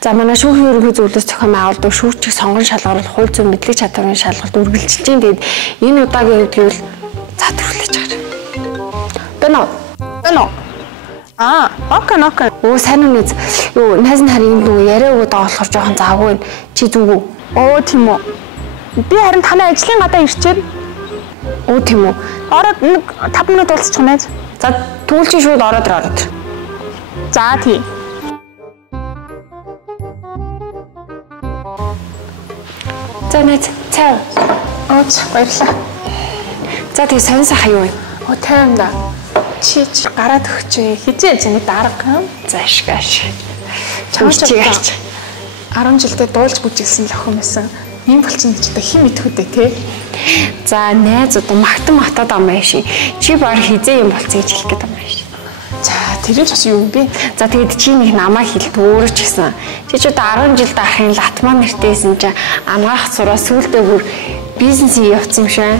За манай шүүхийн ерөнхий зөвлөлтөс зохион байгуулдаг шүүгчийг сонгон шалгаруулах хууль зүйн мэдлэг чадварын шалгалт үргэлжилж байна. Тэгээд энэ удаагийн үед гэвэл за төрүүлж байгаа. Бэнэ. Окей. Оо сайн уу нэз. Юу найз нь харин нөгөө яриа өгöd байгаа болохоор жоохон завгүй байна. Чи зүг үү? Оо тийм үү. Би харин танай ажлын гадаа ирчээд. Оо тийм үү. Ороод нэг 5 минут уулзчих найз. За түүл чи шууд ороод. За тий. За нэз цаа. Ooч баярлаа. За тэгээ сонь сайхан юу вэ? Оо тайван да. Чи гараад өгчээ. Хизээж нэг дарга. За ашигаш. Чамч 10 жилдээ дуулж бүжиглсэн л охин байсан. Ийм болчихно гэж та хэн мэдэх үү те? За найзууд магтан матаад байгаа юм шиг. Чи баг хизээ юм болцсон гэж хэлэх гээд байгаа юм шиг. За тэр нь бас юу юм бэ? За тэгээд чи нэг намайг хэлдэг өөрөө ч гэсэн. Чи ч одоо 10 жилд ахын латман нэртэйсэн чи амгаах сураа сүулдэ бүр бизнесийн явцсан юм шиг.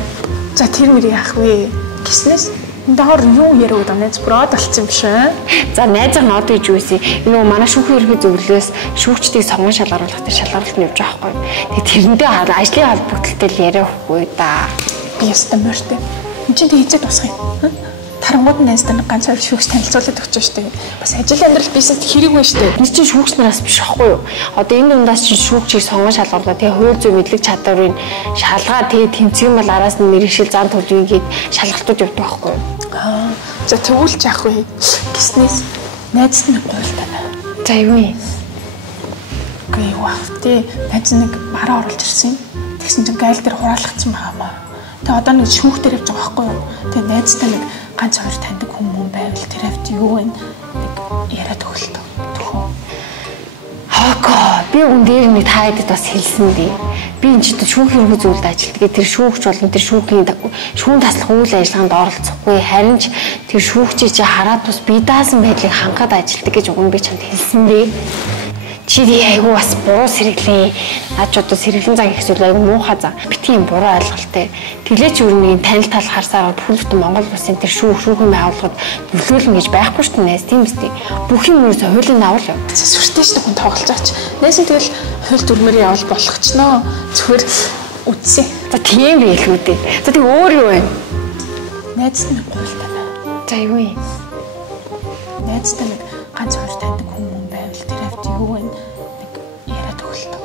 За тэр мөр яах вэ? Гиснээс доор юу яриад байгаа нэз брод болцсон юм шиг. За найзаа нод гэж юу вэ? Энэ манай шүүхийн ерхий зөвлөлөөс шүүгчдийг сонгон шалгаруулах гэж шалгаруулалт нь явж байгаа байхгүй. Тэгээд тэрэндээ ажлын холбогдлолтой л яриа өгөхгүй да. Би ястаа мөртэй. Энд чинь хийжээд босгоё. Тарангууд найзтай нэг ганц хоёр шүүгч танилцуулаад өгч штэ. Бас ажил амьдрал бизнес хэрэг вэ штэ. Энд чинь шүүгч нараас биш байхгүй юу? Одоо энэ дундаас чинь шүүгчийг сонгон шалгуулна. Тэгээ хууль зүйн мэдлэг чадварыг шалгаа тэгээ тэмцэх юм бол араас нь мэрэгшил зан төлөвийг гээд шалгалтууд явдаг байхгүй юу? За тэгвэл ч яах вэ? Гиснээс найзт нэг гуйл тана. За юу юм? Гээ юу ах тий. Найз нэг бараа оруулж ирсэн. Тэгсэн чинь гайл дээр хураалгацсан байгаамаа. Тэгээ одоо нэг шүүх дээр явж байгаа байхгүй юу? Тэгээ найзтай нэг ганц хоёр таньдаг хүмүүс байвал тэр авт юу вэ? Нэг яриад өгөлтөө. Төхөө. Хако би үн дээр нэг та хэдэд бас хэлсэн дээ. Би энэ чинь шүүхийн ерөнхий зөвлөлд ажилтдаг. Тэр шүүгч болон тэр шүүн таслах үйл ажиллагаанд оролцохгүй. Харин ч тэр шүүгчийг чи хараад бас би даасан байдлыг хангахад ажилтдаг гэж уг нь би чамд хэлсэн дээ. Чи айгүй бас буруу сэргэлээ. Наад ч одоо сэргэлэн зан гэхсүүл айгүй муухай зан. Битгий юм буруу ойлголттой. Тэглээч өрнөгийн танил тал харсаар бүх бүтэн Монгол улсын тэр шүүхийн байгууллагад нөлөөлнө гэж байхгүй шүү дээ найз. Тийм үстэй. Бүх юм ерөөсөө хуулийн давал юм. Сүртэй шүү дээ хүн тоглож байгаа ч. Найз нь тэгэл хууль дүрмээр явал болгочноо. Зүгээр үтсэ. За тийм би хэлгүй дээ. За тийм өөр юу вэ? Найз нь гуйл тана. За юу юм? Найзтай нэг ганц хоёр таньдаг хүмүүс байвал тэр авт юу вэ? Нэг яриад өгөлтөө.